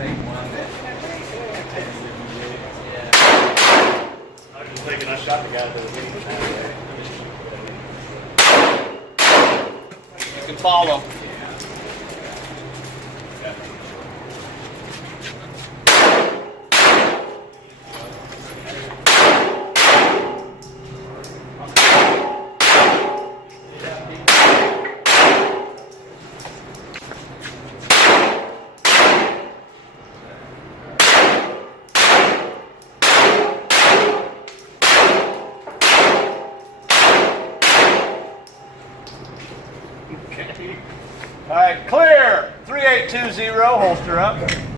I was just thinking I shot the guy that was leading that. You can follow. Okay. All right, clear. 3820, holster up.